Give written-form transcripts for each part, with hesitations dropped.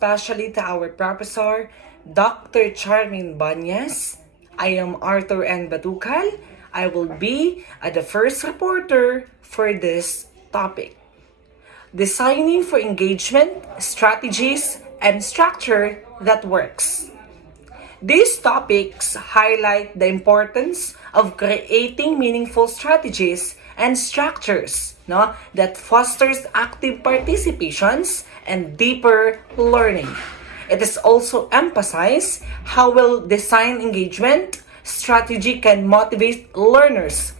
especially to our professor, Dr. Charmin Banyas. I am Arthur N. Batukal. I will be the first reporter for this topic. Designing for engagement, strategies, and structure that works. These topics highlight the importance of creating meaningful strategies and structures that fosters active participations and deeper learning. It is also emphasized how well-designed engagement strategy can motivate learners,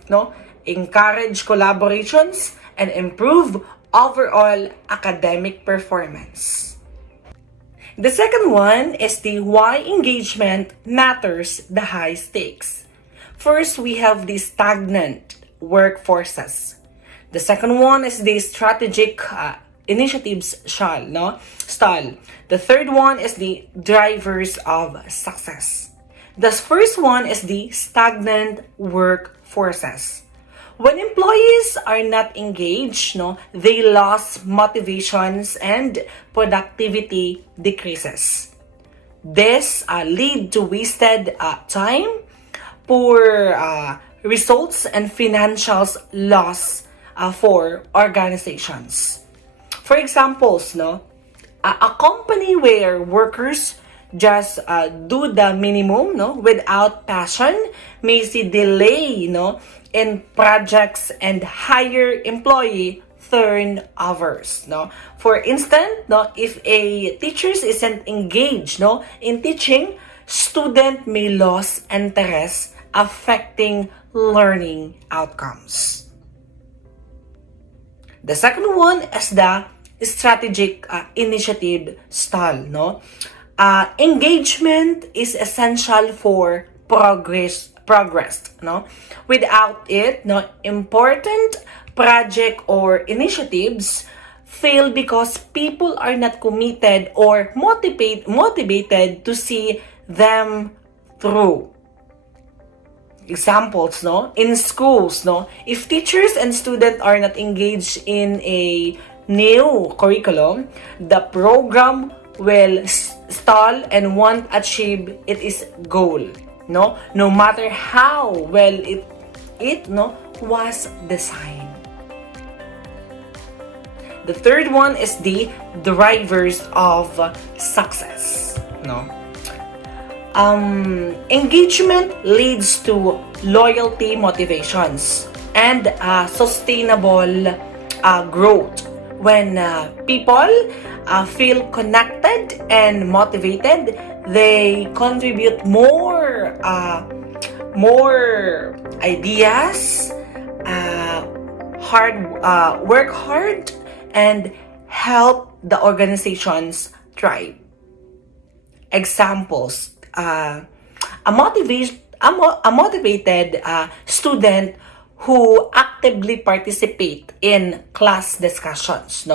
encourage collaborations, and improve overall academic performance. The second one is the why engagement matters the high stakes. First, we have the stagnant workforces. The second one is the strategic initiatives stall. The third one is the drivers of success. The first one is the stagnant workforces. When employees are not engaged, they lose motivations and productivity decreases. This lead to wasted time, poor results, and financial loss for organizations. For examples, a company where workers just do the minimum, without passion, may see delay, in projects and higher employee turnovers. For instance, if a teacher isn't engaged, in teaching, student may lose interest, affecting learning outcomes. The second one is the strategic initiative stall. Engagement is essential for progress. Without it, important project or initiatives fail because people are not committed or motivated to see them through. Examples, in schools, if teachers and students are not engaged in a new curriculum, the program will stall and won't achieve its goal. No matter how well it was designed. The third one is the drivers of success. Engagement leads to loyalty, motivations, and sustainable growth. When people feel connected and motivated, they contribute more ideas, work hard, and help the organizations thrive. Examples: a motivated student who actively participate in class discussions,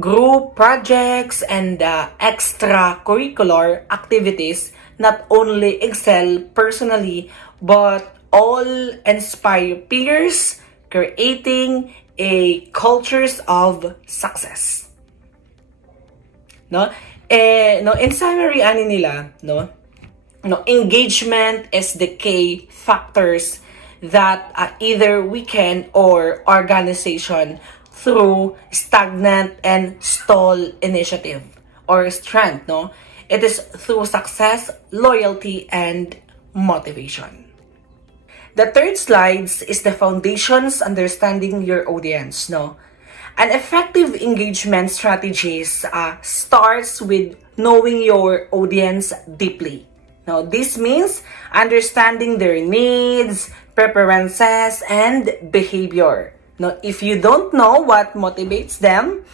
group projects, and extracurricular activities not only excel personally but all inspire peers, creating a cultures of success. In summary, engagement is the key factors that either weaken or organization through stagnant and stall initiative or strength. It is through success, loyalty, and motivation. The third slide is the foundations understanding your audience. An effective engagement strategies starts with knowing your audience deeply. This means understanding their needs, preferences, and behavior. If you don't know what motivates them,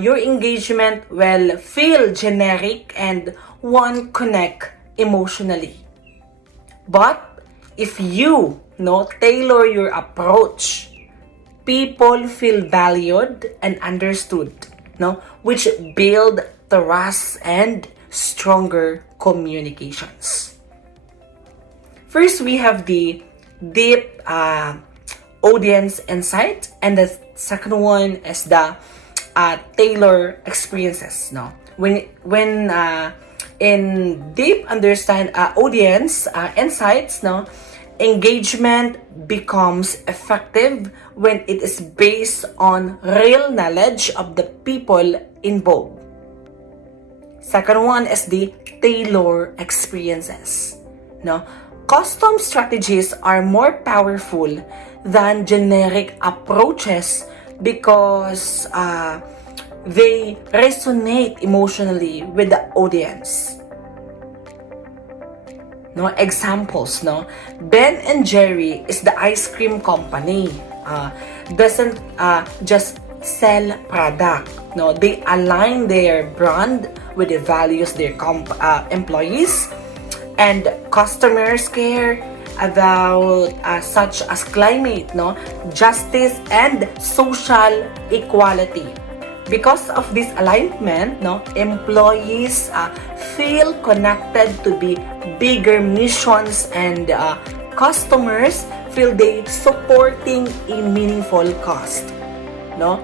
your engagement will feel generic and won't connect emotionally. But if you tailor your approach, people feel valued and understood, which build trust and stronger communications. First, we have the deep audience insight, and the second one is the tailor experiences, when in deep understand audience insights, no, engagement becomes effective when it is based on real knowledge of the people involved. Second one is the tailor experiences. No, custom strategies are more powerful than generic approaches because they resonate emotionally with the audience. No examples, no, Ben and Jerry is the ice cream company. Doesn't just sell product. No, they align their brand with the values their employees and customers care about, such as climate, no, justice and social equality. Because of this alignment, no, employees feel connected to the bigger missions, and customers feel they supporting a meaningful cause. No,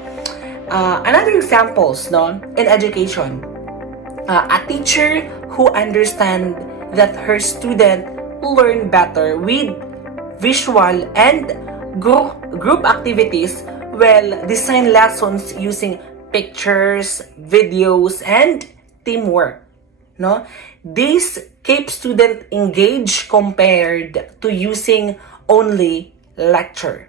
another examples, no, in education, a teacher who understand that her student learn better with visual and group activities will design lessons using pictures, videos, and teamwork. No, this keeps students engaged compared to using only lecture.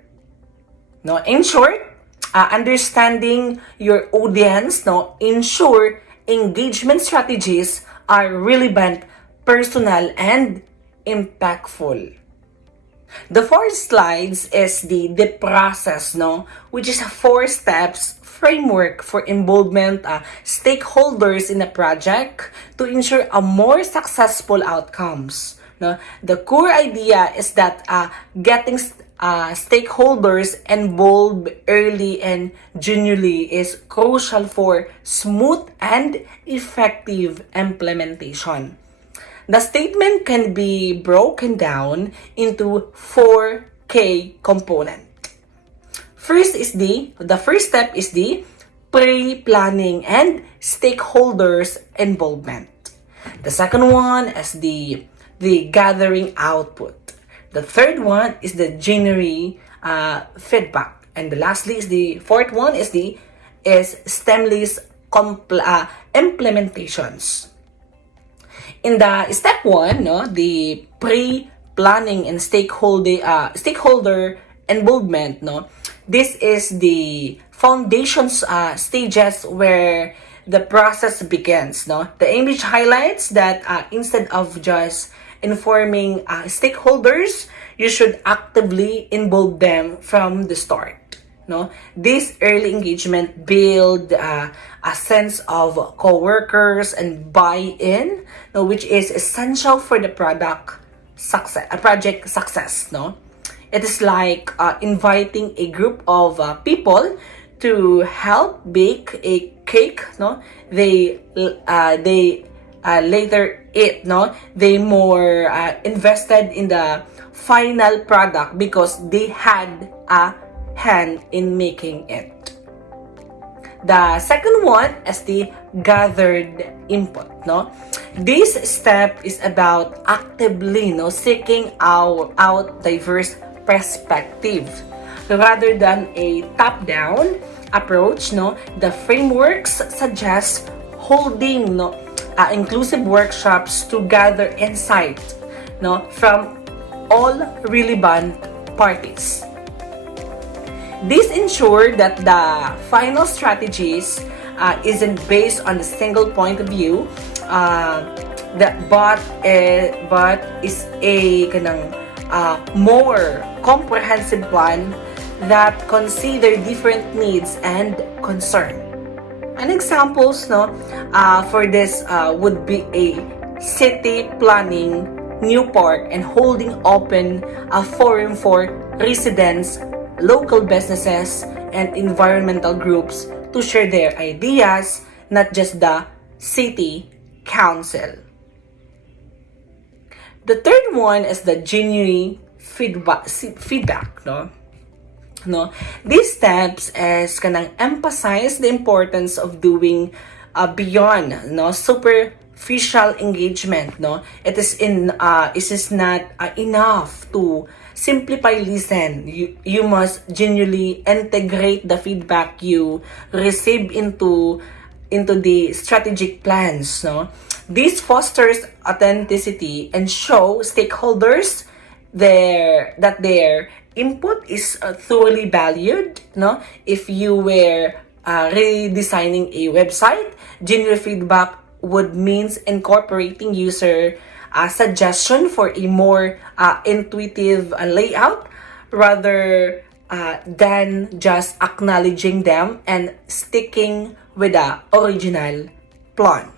No, in short, understanding your audience, no, ensure engagement strategies are relevant, personal, and impactful. The fourth slides is the process, no, which is a 4 steps framework for involvement stakeholders in a project to ensure a more successful outcomes. No, the core idea is that getting stakeholders involved early and genuinely is crucial for smooth and effective implementation. The statement can be broken down into 4 key components. The first step is the pre-planning and stakeholders involvement. The second one is the gathering output. The third one is the genuine feedback, and lastly is the fourth one is stemless implementations. In the step 1, no, the pre-planning and stakeholder involvement, no, this is the foundations stages where the process begins. No, the image highlights that instead of just informing stakeholders, you should actively involve them from the start. No, this early engagement build a sense of co-workers and buy-in, no, which is essential for the project success. No, it is like inviting a group of people to help bake a cake. No, they later eat. No, they more invested in the final product because they had a hand in making it. The second one is the gathered input. No, this step is about actively, no, seeking out diverse perspective rather than a top-down approach. No, the frameworks suggest holding, no, inclusive workshops to gather insight, no, from all relevant parties. This ensures that the final strategies isn't based on a single point of view, but is a more comprehensive one that consider different needs and concern. An examples, no, for this would be a city planning new park and holding open a forum for residents, local businesses, and environmental groups to share their ideas, not just the city council. The third one is the genuine feedback. No, these steps is kanang emphasize the importance of doing beyond no superficial engagement. No, it is not enough to simplify listen. You must genuinely integrate the feedback you receive into the strategic plans. No, this fosters authenticity and show stakeholders their input is thoroughly valued. No, if you were redesigning a website, genuine feedback would means incorporating user suggestion for a more intuitive layout rather than just acknowledging them and sticking with the original plan.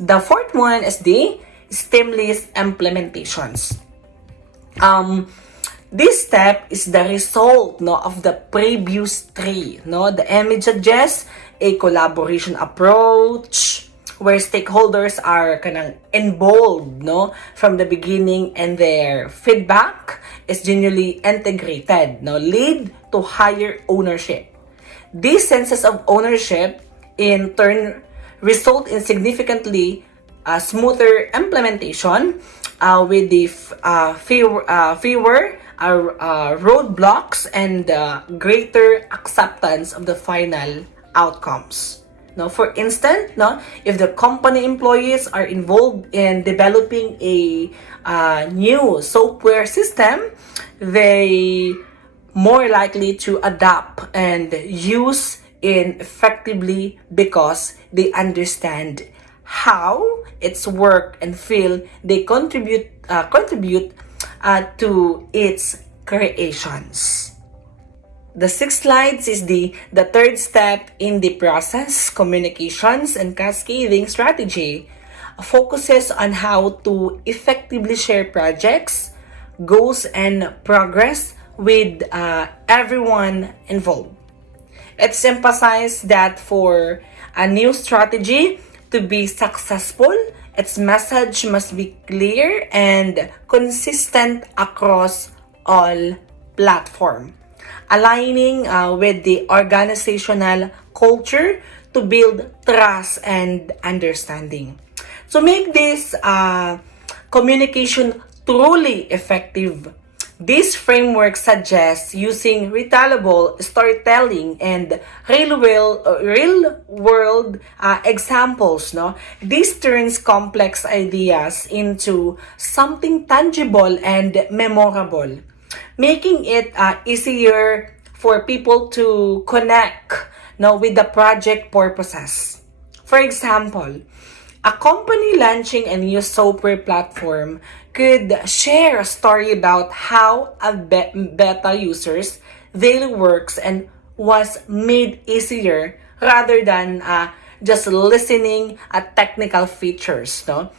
The fourth one is the stimulus implementations. This step is the result no of the previous three. No, the image suggests a collaboration approach where stakeholders are kanang involved no from the beginning and their feedback is genuinely integrated. No, lead to higher ownership. These senses of ownership in turn result in significantly smoother implementation with the fewer roadblocks and greater acceptance of the final outcomes. Now, for instance, no, if the company employees are involved in developing a new software system, they more likely to adapt and use it effectively because they understand how it's work and feel they contribute to its creations. The sixth slides is the third step in the process, communications and cascading strategy. Focuses on how to effectively share projects, goals, and progress with everyone involved. It's emphasized that for a new strategy to be successful, its message must be clear and consistent across all platforms, aligning with the organizational culture to build trust and understanding. To make this communication truly effective, this framework suggests using retellable storytelling and real-world examples. No, this turns complex ideas into something tangible and memorable, making it easier for people to connect no, with the project purposes. For example, a company launching a new software platform could share a story about how a beta user's daily works and was made easier rather than just listening at technical features. No?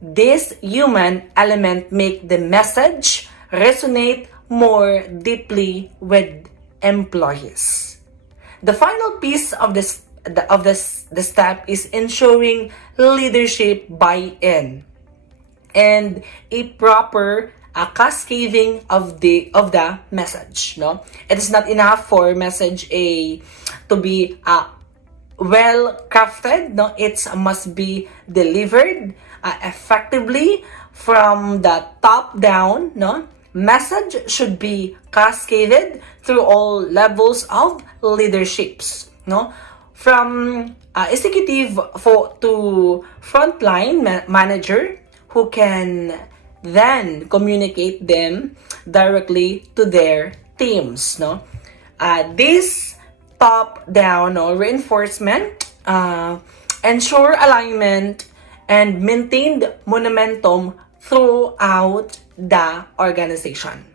This human element make the message resonate more deeply with employees. The final piece of the step is ensuring leadership buy-in and a proper cascading of the message. No, it is not enough for message to be well crafted. No, it must be delivered effectively from the top down. No, message should be cascaded through all levels of leaderships. No, from executive to frontline manager who can then communicate them directly to their teams. No, this top-down reinforcement ensure alignment and maintained momentum throughout the organization.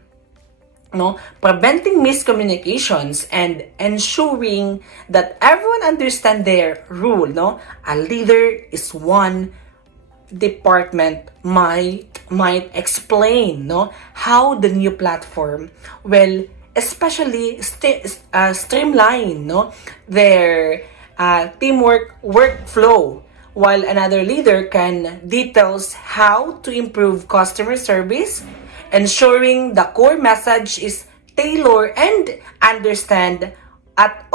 No, preventing miscommunications and ensuring that everyone understands their role. No, a leader is one department might explain no how the new platform will especially streamline no their teamwork workflow, while another leader can details how to improve customer service, ensuring the core message is tailored and understand at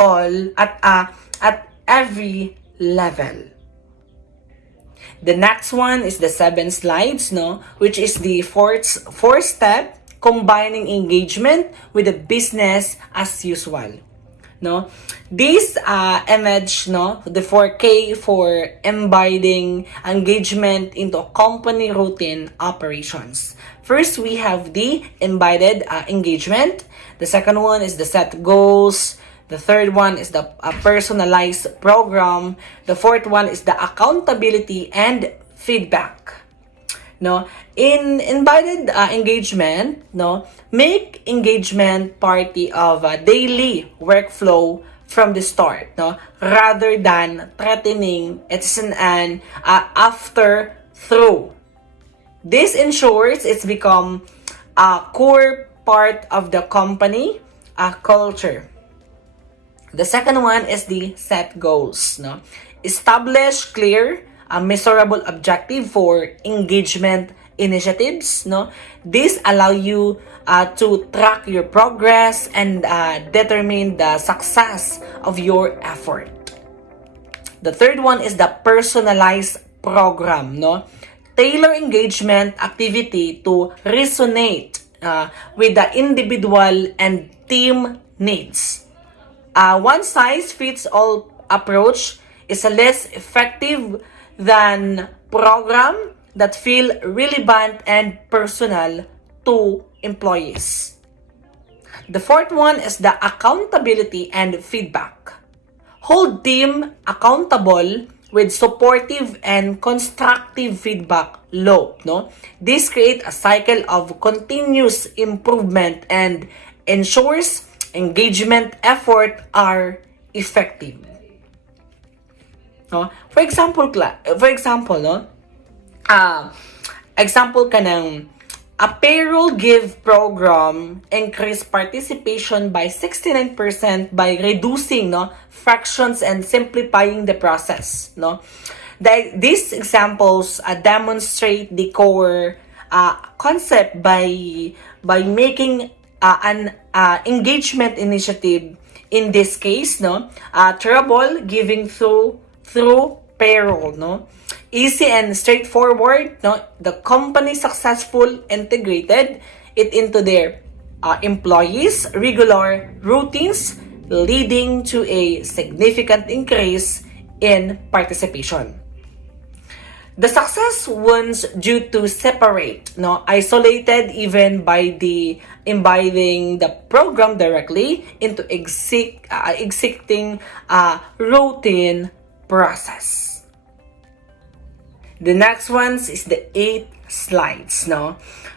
every level. The next one is the 7 slides, which is the fourth step, combining engagement with the business as usual. This image, the 4K for embedding engagement into company routine operations. First, we have the embedded engagement. The second one is the set goals. The third one is the personalized program. The fourth one is the accountability and feedback. In embedded engagement, make engagement party of a daily workflow from the start, rather than threatening it's an after through. This ensures it's become a core part of the company culture. The second one is the set goals. Establish clear, measurable objective for engagement initiatives. This allow you to track your progress and determine the success of your effort. The third one is the personalized program. Tailor engagement activity to resonate with the individual and team needs. One-size-fits-all approach is less effective than program that feel relevant and personal to employees. The fourth one is the accountability and feedback. Hold team accountable with supportive and constructive feedback loop. This creates a cycle of continuous improvement and ensures engagement effort are effective. For example, example ka ng a payroll give program increase participation by 69% by reducing fractions and simplifying the process. These examples demonstrate the core concept by making an engagement initiative, in this case, trouble giving through payroll, easy and straightforward, the company successful integrated it into their employees' regular routines, leading to a significant increase in participation. The success was due to separate, isolated even by the embedding the program directly into existing routine process. The next one is the 8 slides,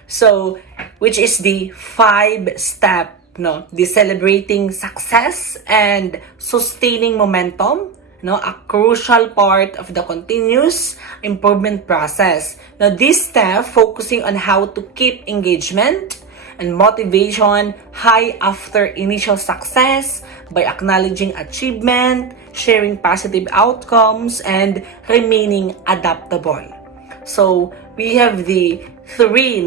so which is the 5-step, the celebrating success and sustaining momentum, a crucial part of the continuous improvement process. Now, this step focusing on how to keep engagement and motivation high after initial success by acknowledging achievement, sharing positive outcomes, and remaining adaptable. So, we have the three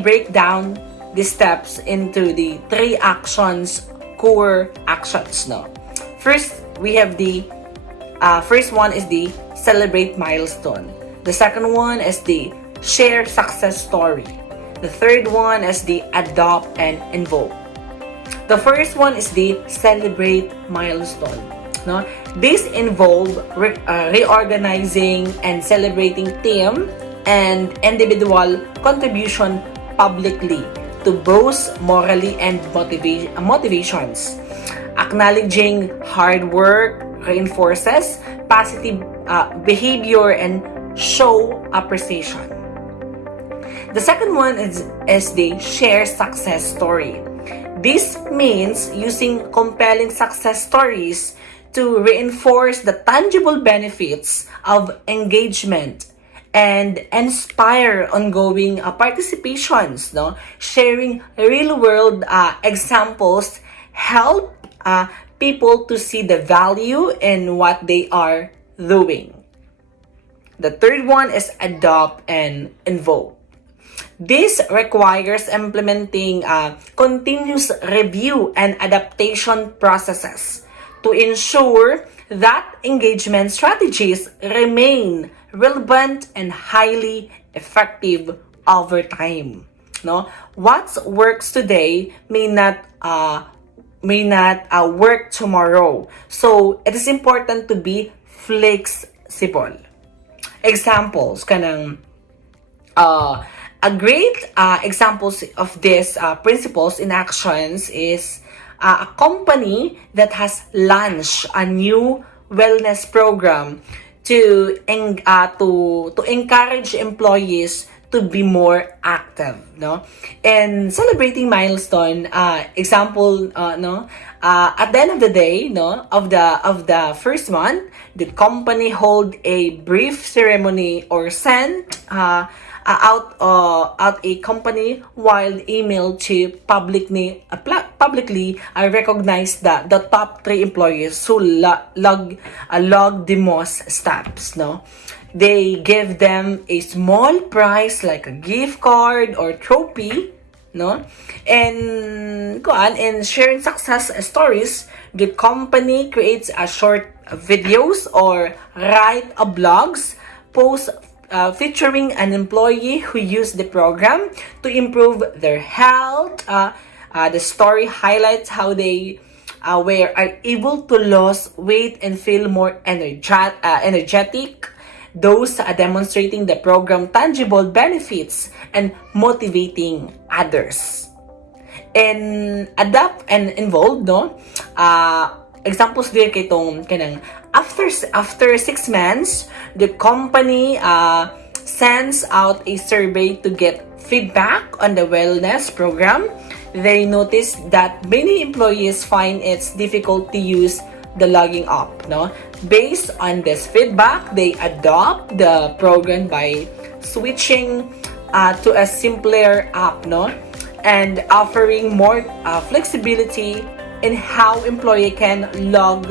breakdown the steps into the 3 actions, core actions. First, we have the first one is the celebrate milestone. The second one is the share success story. The third one is the adopt and involve. The first one is the celebrate milestone. This involve reorganizing and celebrating team and individual contribution publicly to boost morally and motivations. Acknowledging hard work reinforces positive behavior and show appreciation. The second one is the share success story. This means using compelling success stories to reinforce the tangible benefits of engagement and inspire ongoing participations. Sharing real-world examples help people to see the value in what they are doing. The third one is adopt and involve. This requires implementing continuous review and adaptation processes to ensure that engagement strategies remain relevant and highly effective over time. No, what works today may not work tomorrow. So it is important to be flexible. Examples kanang a great examples of these principles in actions is a company that has launched a new wellness program to encourage employees to be more active, no? And celebrating milestone, example, no? At the end of the day, no, of the first month, the company hold a brief ceremony or send out a company wide email to publicly recognize the top 3 employees who log the most steps, no. They give them a small prize like a gift card or trophy, no? And sharing success stories, the company creates a short videos or write a blogs post featuring an employee who used the program to improve their health. The story highlights how they are able to lose weight and feel more energetic, those demonstrating the program tangible benefits and motivating others. And adapt and involved, no? Examples dire kay itong kanang after 6 months, the company sends out a survey to get feedback on the wellness program. They noticed that many employees find it's difficult to use the logging up, no? Based on this feedback, they adopt the program by switching to a simpler app, no? And offering more flexibility in how employee can log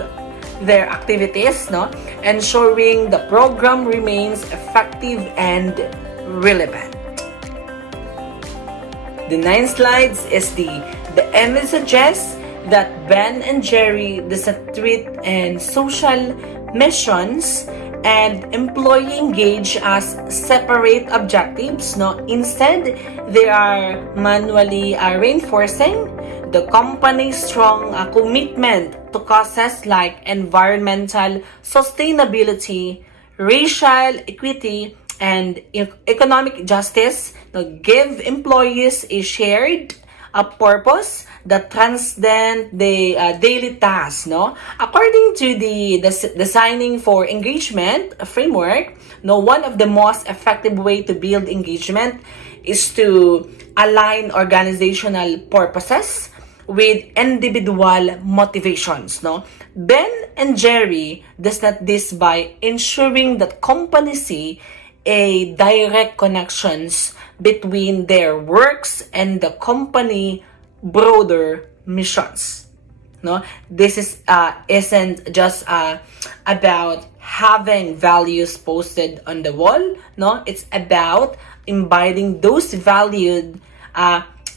their activities, no? Ensuring the program remains effective and relevant. The 9 slides is the image suggests that Ben and Jerry does not treat and social missions and employee engage as separate objectives, no? Instead, they are manually reinforcing the company's strong commitment to causes like environmental sustainability, racial equity, and economic justice. Give employees a shared purpose that transcend the daily tasks, no? According to the designing for engagement framework, no, one of the most effective way to build engagement is to align organizational purposes with individual motivations, no? Ben and Jerry does not this by ensuring that companies see a direct connections between their works and the company broader missions, no? This isn't just about having values posted on the wall, no? It's about embedding those values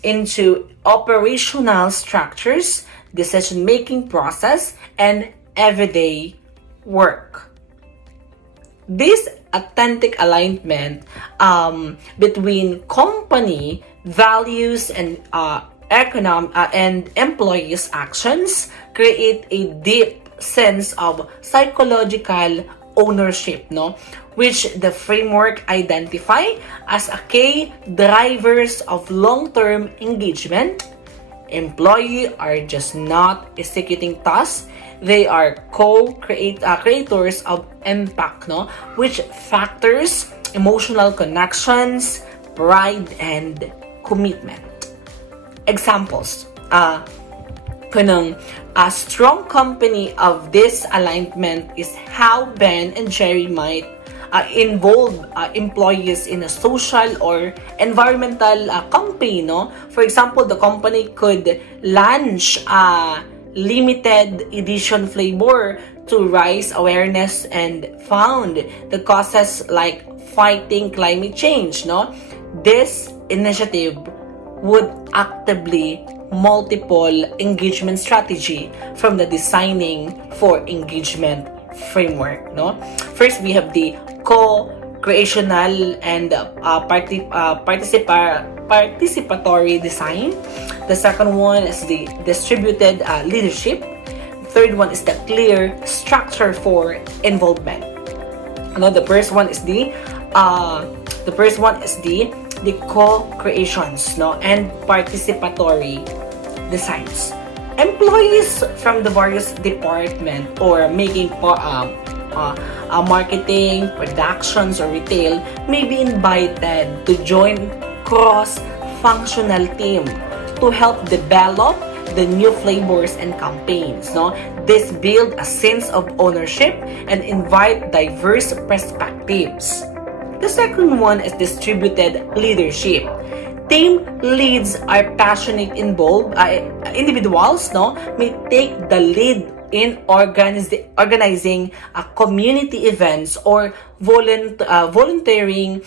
into operational structures, decision-making process, and everyday work. This authentic alignment between company values and and employees' actions create a deep sense of psychological ownership, no? Which the framework identify as a key drivers of long-term engagement. Employees are just not executing tasks, they are creators of impact, no? Which factors emotional connections, pride, and commitment. Examples, a strong company of this alignment is how Ben and Jerry might involve employees in a social or environmental campaign, no? For example, the company could launch a limited edition flavor to raise awareness and fund the causes like fighting climate change, no? This initiative would actively multiple engagement strategy from the designing for engagement framework, no? First, we have the co-creational and participatory design. The second one is the distributed leadership. The third one is the clear structure for involvement. The first one is the co-creations, no, and participatory designs. Employees from the various department or making marketing, productions, or retail may be invited to join cross-functional team to help develop the new flavors and campaigns, no? This build a sense of ownership and invite diverse perspectives. The second one is distributed leadership. Team leads are passionate involved individuals, no, may take the lead in organizing community events or volunteering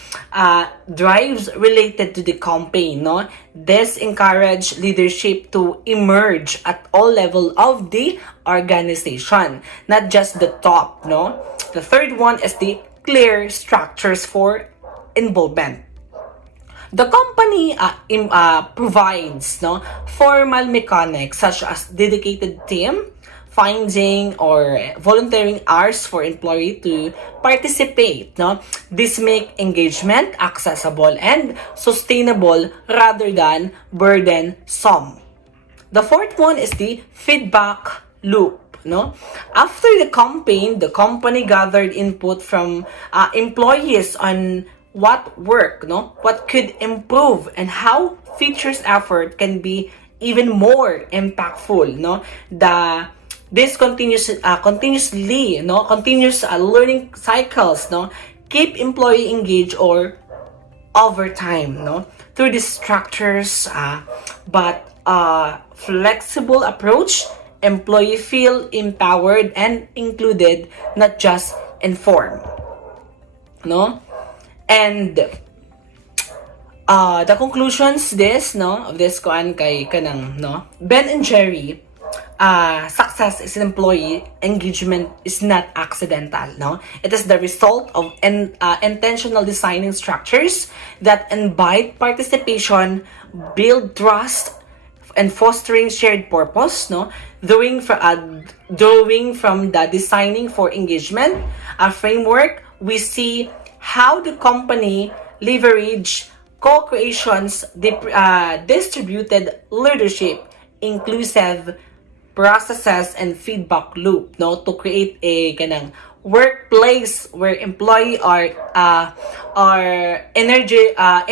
drives related to the campaign, no. This encourage leadership to emerge at all level of the organization, not just the top, no. The third one is the clear structures for involvement. The company provides, no, formal mechanics such as dedicated team, finding or volunteering hours for employee to participate, no. This make engagement accessible and sustainable rather than burdensome. The fourth one is the feedback loop, no. After the campaign, the company gathered input from employees on what worked, no, what could improve, and how features effort can be even more impactful, no. This continuous learning cycles, no, keep employee engaged or over time, no, through these structures, but flexible approach. Employee feel empowered and included, not just informed, no. And the conclusions of this koan kay kanang, no, Ben and Jerry, success is an employee engagement is not accidental, no. It is the result of intentional designing structures that invite participation, build trust, and fostering shared purpose, no. Drawing from the designing for engagement framework, we see how the company leverage co-creations, distributed leadership, inclusive processes, and feedback loop, no, to create a kanang workplace where employee are energized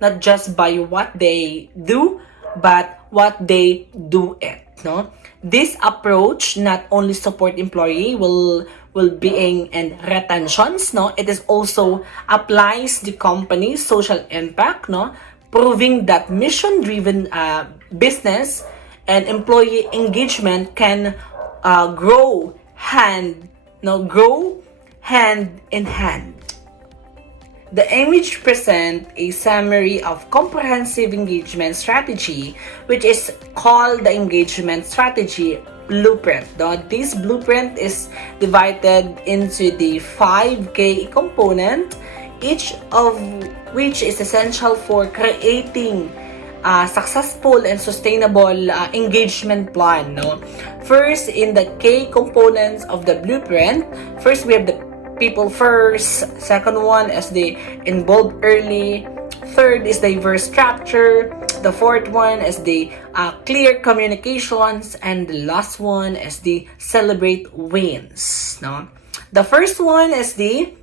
not just by what they do but what they do it, no. This approach not only support employee well-being and retentions, no, it is also applies the company's social impact, no, proving that mission-driven business and employee engagement can grow hand in hand. The image presents a summary of comprehensive engagement strategy, which is called the engagement strategy blueprint. Now, this blueprint is divided into the 5 key components, each of which is essential for creating a successful and sustainable engagement plan, no. First, in the key components of the blueprint, first we have the people first. Second one is the involve early. Third is diverse structure. The fourth one is the clear communications, and the last one is the celebrate wins, no. The first one is the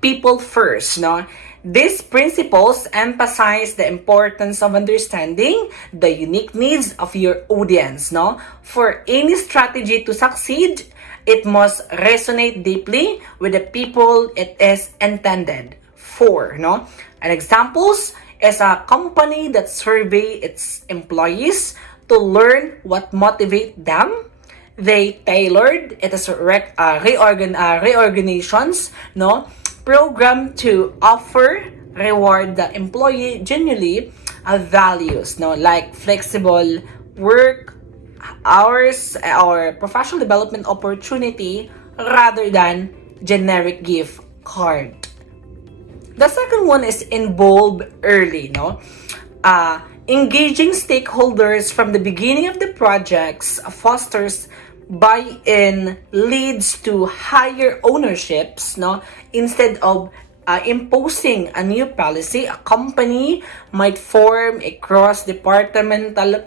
people first, no. These principles emphasize the importance of understanding the unique needs of your audience, no. For any strategy to succeed, it must resonate deeply with the people it is intended for, no. An examples is a company that survey its employees to learn what motivate them. They tailored it as reorganizations, no, program to offer reward the employee genuinely values, no, like flexible work hours or professional development opportunity rather than generic gift card. The second one is involve early, no? Engaging stakeholders from the beginning of the projects fosters buy-in, leads to higher ownerships, no? Instead of imposing a new policy, a company might form a cross-departmental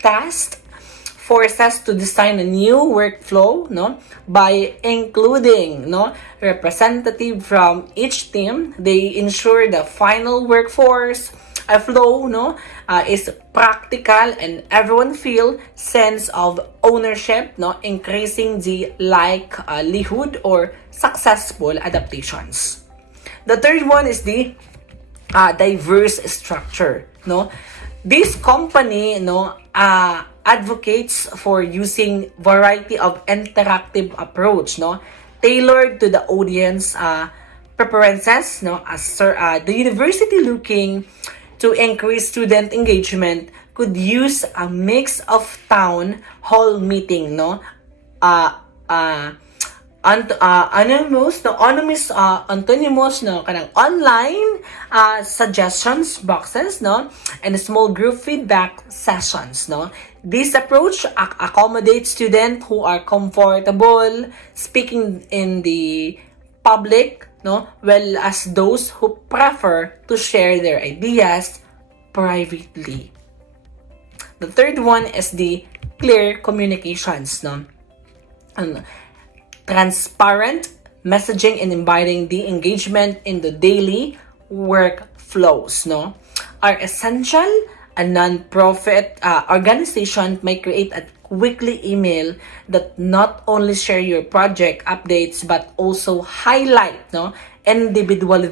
task force us to design a new workflow, no, by including, no, representative from each team. They ensure the final workforce flow, no, is practical and everyone feel sense of ownership, no, increasing the likelihood or successful adaptations. The third one is the diverse structure, no. This company, no, advocates for using variety of interactive approach, no, tailored to the audience preferences, no. As the university looking to increase student engagement could use a mix of town hall meeting, no, anonymous, no, kanang online suggestions boxes, no, and small group feedback sessions, no. This approach accommodates students who are comfortable speaking in the public, no, well as those who prefer to share their ideas privately. The third one is the clear communications, no. Transparent messaging and inviting the engagement in the daily workflows, no, are essential. A non-profit organization may create a weekly email that not only share your project updates but also highlight, no, individual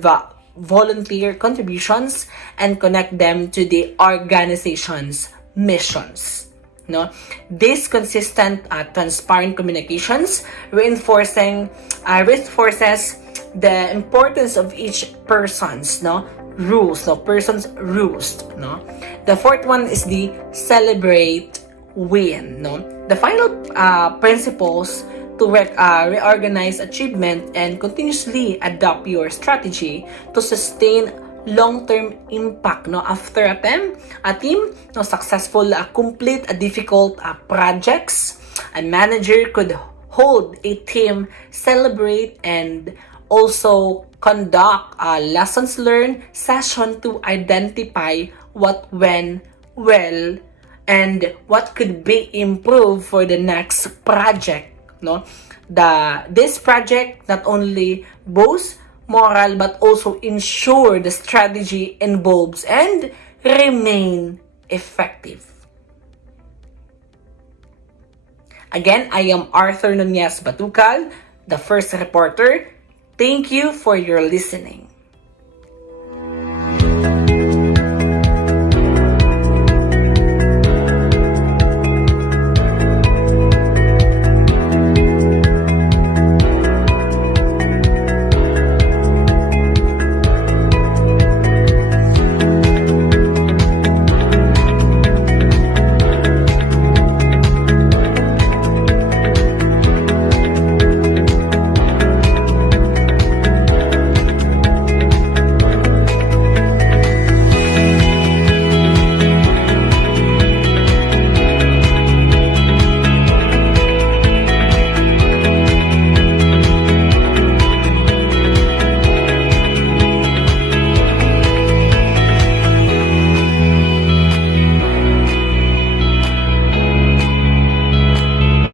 volunteer contributions and connect them to the organization's missions. No, this consistent, transparent communications reinforces the importance of each person's, no, rules, no, person's rules, no. The fourth one is the celebrate win, no. The final principles to reorganize achievement and continuously adapt your strategy to sustain long-term impact, no, after a team no successful complete a difficult projects. A manager could hold a team celebrate and also conduct a lessons learned session to identify what went well and what could be improved for the next project, no. This project not only boasts moral but also ensure the strategy involves and remain effective. Again, I am Arthur Nunez Batucal, the first reporter. Thank you for your listening.